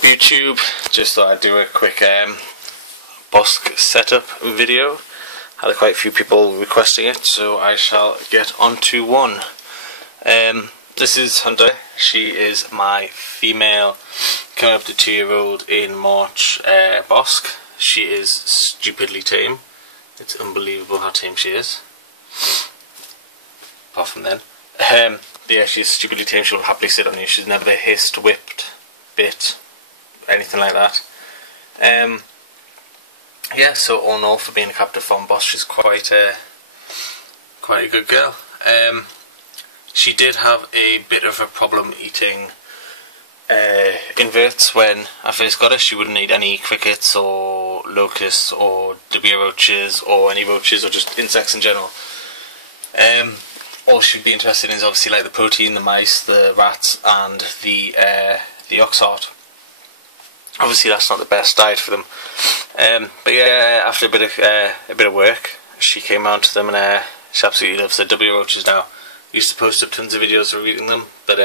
YouTube, just thought I'd do a quick Bosc setup video. Had quite a few people requesting it, so I shall get onto one. This is Hunter. She is my female, coming up to 2-year-old in March, Bosc. She is stupidly tame. It's unbelievable how tame she is. Apart from then. Yeah, she's stupidly tame. She'll happily sit on you. She's never hissed, whipped, bit, anything like that. Yeah, so all in all, for being a captive from Bosc, she's quite a good girl. She did have a bit of a problem eating inverts when I first got her. She wouldn't eat any crickets or locusts or debia roaches or any roaches or just insects in general. All she'd be interested in is obviously like the protein, the mice, the rats, and the oxheart. Obviously, that's not the best diet for them. But yeah, after a bit of work, she came around to them, and she absolutely loves the debia roaches now. Used to post up tons of videos of eating them, but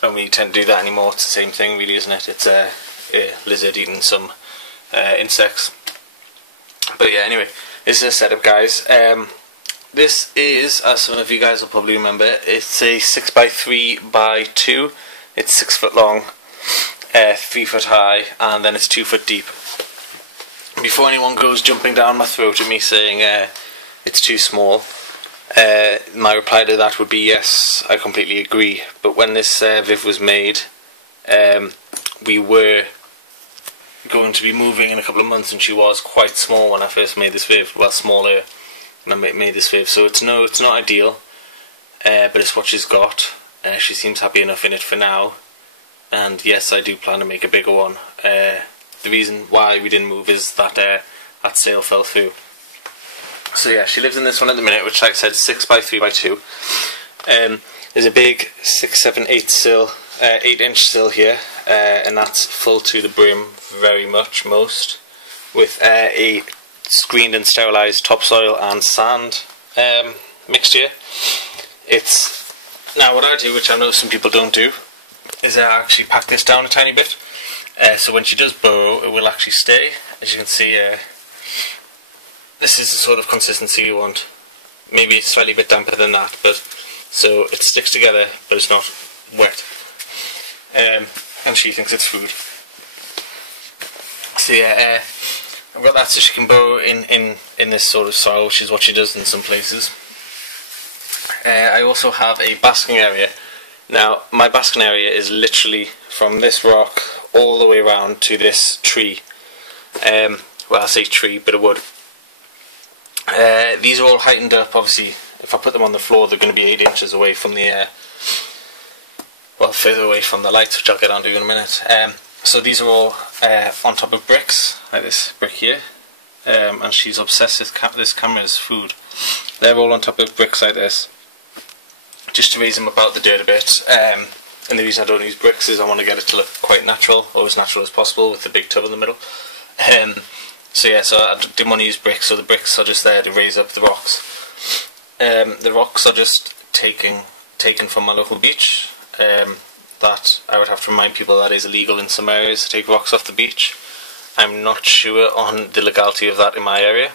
don't really tend to do that anymore. It's the same thing, really, isn't it? It's a lizard eating some insects. But yeah, anyway, this is a setup, guys. This is, as some of you guys will probably remember, it's a 6x3x2. It's 6 foot long, 3 foot high, and then it's 2 foot deep. Before anyone goes jumping down my throat at me saying it's too small, my reply to that would be yes, I completely agree. But when this Viv was made, we were going to be moving in a couple of months, and she was quite small when I first made this Viv. Well, smaller when I made this Viv, so it's not ideal, but it's what she's got. She seems happy enough in it for now, and yes, I do plan to make a bigger one. The reason why we didn't move is that that sale fell through. So yeah, she lives in this one at the minute, which, like I said, 6x3x2. There's a big 6, 7, 8 inch sill here, and that's full to the brim, very much, most, with a screened and sterilised topsoil and sand mixture. It's now what I do, which I know some people don't do, is I actually pack this down a tiny bit, so when she does burrow, it will actually stay. As you can see, this is the sort of consistency you want. Maybe it's slightly a bit damper than that, but so it sticks together, but it's not wet. And she thinks it's food. So yeah, I've got that so she can burrow in this sort of soil, which is what she does in some places. I also have a basking area. Now, my basking area is literally from this rock all the way around to this tree. Well, I say tree, bit of wood. These are all heightened up. Obviously, if I put them on the floor, they're going to be 8 inches away from the well, further away from the lights, which I'll get onto in a minute. So these are all on top of bricks, like this brick here, and she's obsessed with this camera's food. They're all on top of bricks like this, just to raise them above the dirt a bit. And the reason I don't use bricks is I want to get it to look quite natural, or as natural as possible, with the big tub in the middle. So yeah, so I didn't want to use bricks, so the bricks are just there to raise up the rocks. The rocks are just taken from my local beach. That I would have to remind people that is illegal in some areas to take rocks off the beach. I'm not sure on the legality of that in my area,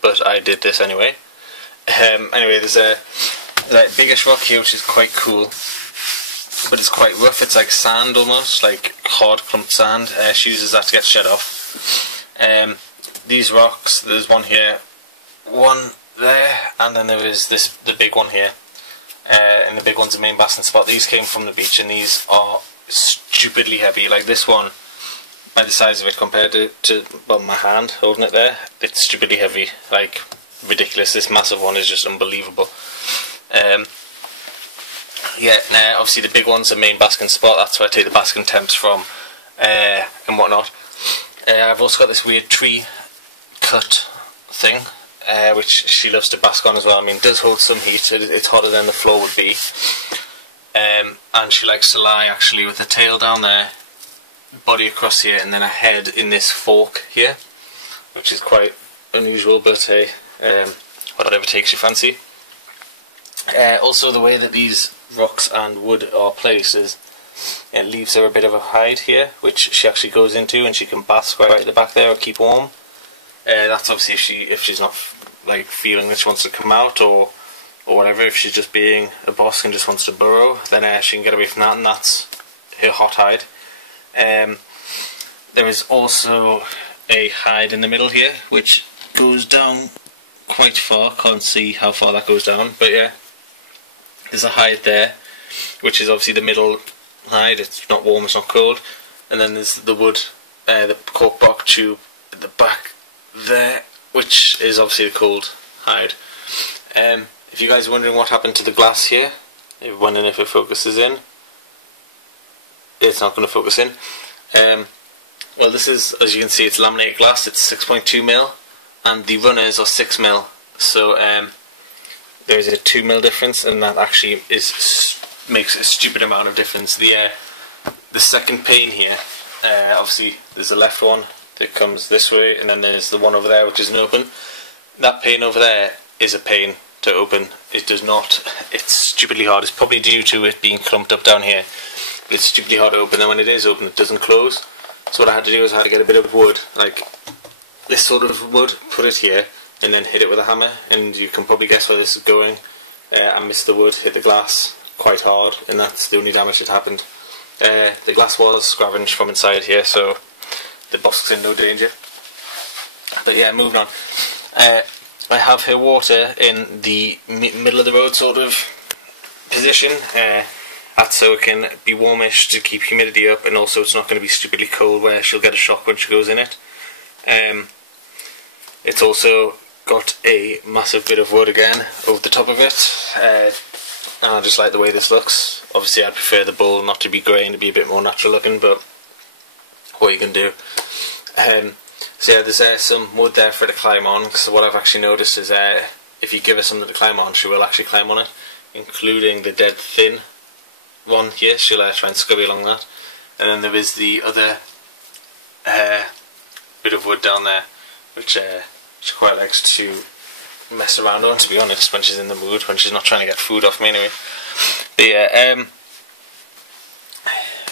but I did this anyway. Anyway, there's a biggish rock here which is quite cool, but it's quite rough. It's like sand almost, like hard clumped sand. She uses that to get shed off. These rocks, there's one here, one there, and then there is the big one here. And the big one's the main basking spot. These came from the beach, and these are stupidly heavy. Like this one, by the size of it compared to well, my hand holding it there, it's stupidly heavy, like ridiculous. This massive one is just unbelievable. Yeah, now obviously the big one's the main basking spot. That's where I take the basking temps from, and whatnot. I've also got this weird tree cut thing, which she loves to bask on as well. I mean, it does hold some heat. It's hotter than the floor would be. And she likes to lie actually with the tail down there, body across here, and then a head in this fork here, which is quite unusual, but hey, whatever takes your fancy. Also, the way that these rocks and wood are placed is It leaves her a bit of a hide here, which she actually goes into, and she can bask right at the back there or keep warm. That's obviously if she's not like feeling that she wants to come out or whatever. If she's just being a Bosc and just wants to burrow, then she can get away from that, and that's her hot hide. There is also a hide in the middle here, which goes down quite far. Can't see how far that goes down, but yeah, there's a hide there, which is obviously the middle hide. It's not warm, it's not cold. And then there's the wood, the cork bark tube at the back there, which is obviously the cold hide. If you guys are wondering what happened to the glass here, if you're wondering if it focuses in, it's not going to focus in. Well, this is, as you can see, it's laminated glass. It's 6.2mm, and the runners are 6mm. So there's a 2mm difference, and that actually makes a stupid amount of difference. The second pane here, obviously there's a left one that comes this way, and then there's the one over there which isn't open. That pane over there is a pain to open. It does not. It's stupidly hard. It's probably due to it being clumped up down here. But it's stupidly hard to open. And when it is open, it doesn't close. So what I had to do is I had to get a bit of wood, like this sort of wood, put it here, and then hit it with a hammer. And you can probably guess where this is going. I missed the wood, hit the glass quite hard, and that's the only damage that happened. The glass was scavenged from inside here, so the Bosc's in no danger. But yeah, moving on. I have her water in the middle of the road sort of position. That's so it can be warmish to keep humidity up, and also it's not going to be stupidly cold where she'll get a shock when she goes in it. It's also got a massive bit of wood again over the top of it, and I just like the way this looks. Obviously I'd prefer the bowl not to be grey and to be a bit more natural looking, but what you can do. So yeah, there's some wood there for her to climb on. So what I've actually noticed is if you give her something to climb on, she will actually climb on it, including the dead thin one here. She'll try and scurry along that. And then there is the other bit of wood down there, which she quite likes to mess around on, to be honest, when she's in the mood, when she's not trying to get food off me anyway. But yeah,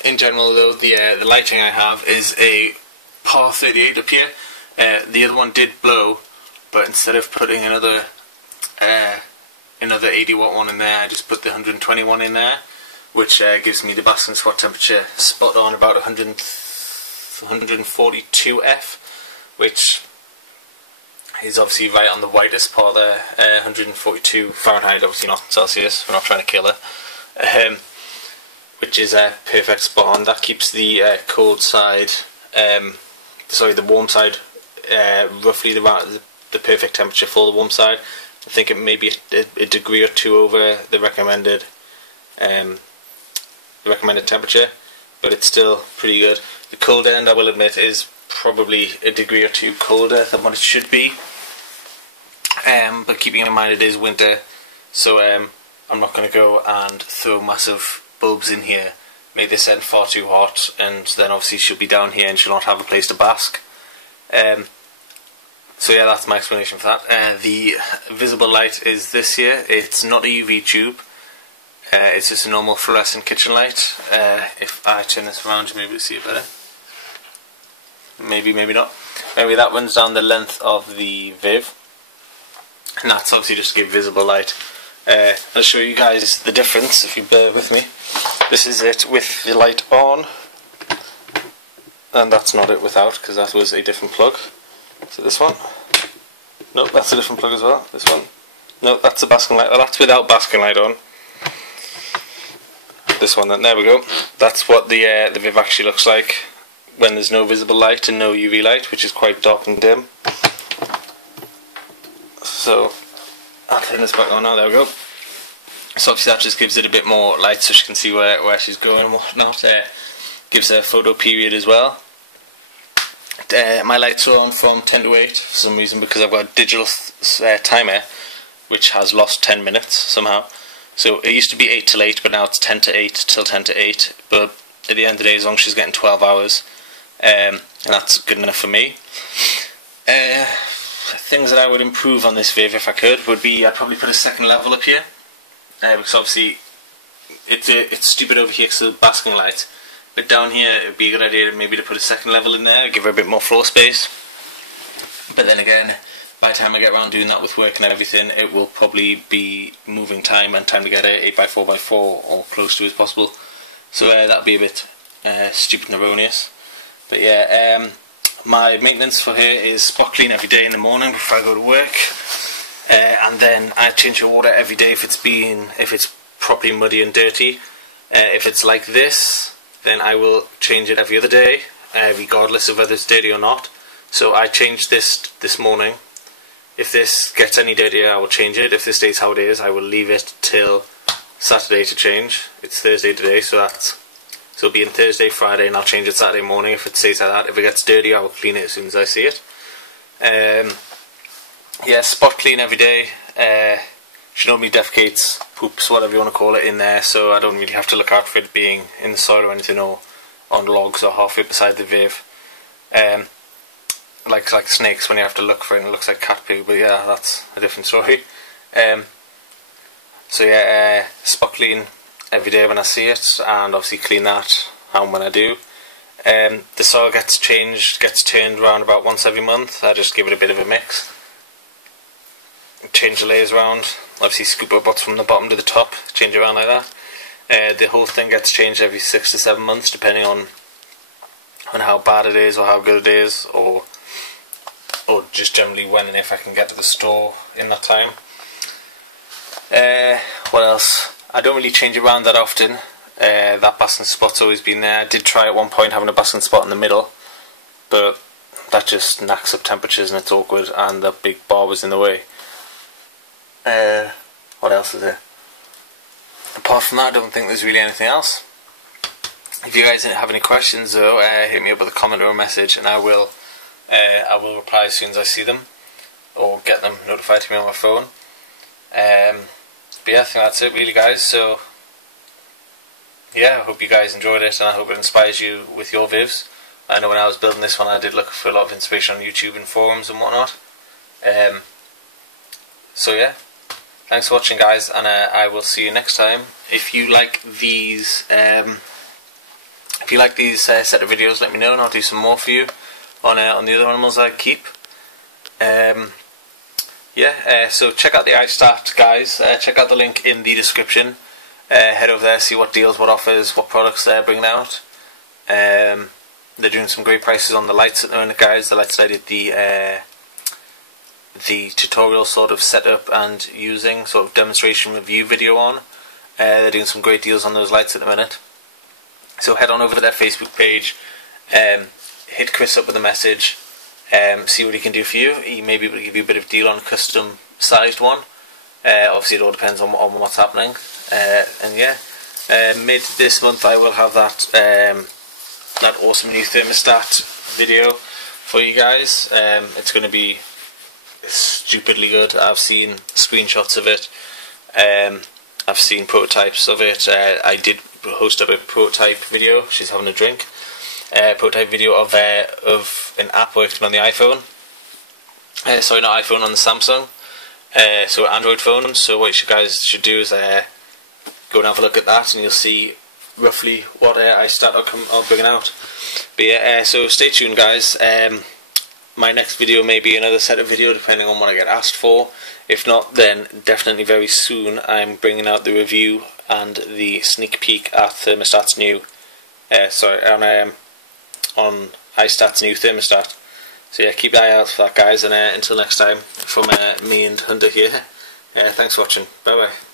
in general though, the lighting I have is a par 38 up here. The other one did blow, but instead of putting another 80 watt one in there, I just put the 121 in there, which gives me the basking spot temperature spot on about 142 F, which is obviously right on the whitest part there. 142 Fahrenheit, obviously not Celsius, we're not trying to kill her. Which is a perfect spot on. That keeps the cold side, the warm side, roughly the perfect temperature for the warm side. I think it may be a degree or two over the recommended temperature, but it's still pretty good. The cold end, I will admit, is probably a degree or two colder than what it should be, but keeping in mind it is winter, so I'm not going to go and throw massive bulbs in here, make this end far too hot, and then obviously she'll be down here and she'll not have a place to bask. So yeah, that's my explanation for that. The visible light is this here. It's not a UV tube, it's just a normal fluorescent kitchen light. If I turn this around, maybe you'll see it better. Maybe, maybe not. Anyway, that runs down the length of the Viv, and that's obviously just to give visible light. I'll show you guys the difference if you bear with me. This is it with the light on, and that's not it without, because that was a different plug. So this one, no, that's a different plug as well. This one, no, that's a basking light. Well, that's without basking light on. This one, then, there we go. That's what the Viv actually looks like when there's no visible light and no UV light, which is quite dark and dim. So I'll turn this back on now. There we go. So obviously that just gives it a bit more light, so she can see where she's going and whatnot. Gives her a photo period as well. My lights are on from 10 to 8 for some reason, because I've got a digital timer which has lost 10 minutes somehow. So it used to be 8 till 8, but now it's 10 to 8 till 10 to 8. But at the end of the day, as long as she's getting 12 hours, and that's good enough for me. Things that I would improve on this Viv if I could would be I'd probably put a second level up here, because obviously it's stupid over here because of the basking light, but down here it would be a good idea maybe to put a second level in there, give her a bit more floor space. But then again, by the time I get around doing that with work and everything, it will probably be moving time and time to get it 8x4x4 or close to as possible. So that'd be a bit stupid and erroneous. But yeah, my maintenance for her is spot clean every day in the morning before I go to work, and then I change her water every day if it's properly muddy and dirty. If it's like this, then I will change it every other day, regardless of whether it's dirty or not. So I changed this morning. If this gets any dirtier, I will change it. If this stays how it is, I will leave it till Saturday to change. It's Thursday today, so it'll be in Thursday, Friday, and I'll change it Saturday morning if it stays like that. If it gets dirty, I will clean it as soon as I see it. Yeah, spot clean every day. She normally defecates, poops, whatever you want to call it, in there, so I don't really have to look out for it being in the soil or anything, or on logs or halfway beside the viv. Like snakes, when you have to look for it and it looks like cat poo, but yeah, that's a different story. So yeah, spot clean every day when I see it, and obviously clean that and when I do. The soil gets turned around about once every month. I just give it a bit of a mix, change the layers around, obviously scoop up what's from the bottom to the top, change it around like that. The whole thing gets changed every 6 to 7 months, depending on how bad it is or how good it is, or just generally when and if I can get to the store in that time. What else? I don't really change it around that often. That basking spot's always been there. I did try at one point having a basking spot in the middle, but that just knacks up temperatures and it's awkward, and the big bar was in the way. What else is there? Apart from that, I don't think there's really anything else. If you guys have any questions though, hit me up with a comment or a message, and I will reply as soon as I see them, or get them notified to me on my phone. But yeah, I think that's it really, guys. So yeah, I hope you guys enjoyed it, and I hope it inspires you with your vivs. I know when I was building this one, I did look for a lot of inspiration on YouTube and forums and whatnot. So yeah, thanks for watching, guys, and I will see you next time. If you like these set of videos, let me know and I'll do some more for you on the other animals I keep. So check out the iSTAT, guys. Check out the link in the description. Head over there, see what deals, what offers, what products they're bringing out. They're doing some great prices on the lights at the moment, guys. The lights that I did the tutorial sort of setup and using sort of demonstration review video on. They're doing some great deals on those lights at the minute. So head on over to their Facebook page, hit Chris up with a message, see what he can do for you. He may be able to give you a bit of a deal on a custom sized one. Obviously it all depends on what's happening. And yeah, mid this month I will have that awesome new thermostat video for you guys. It's going to be stupidly good. I've seen screenshots of it. I've seen prototypes of it. I did host up a prototype video. She's having a drink. Prototype video of an app working on the iPhone. Sorry, not iPhone, on the Samsung. So Android phone. So what you guys should do is go and have a look at that, and you'll see roughly what iSTAT are bringing out. But yeah, so stay tuned, guys. My next video may be another set of video, depending on what I get asked for. If not, then definitely very soon I'm bringing out the review and the sneak peek at thermostat's new. On iStat's new thermostat. So yeah, keep an eye out for that, guys. And until next time, from me and Hunter here. Thanks for watching. Bye bye.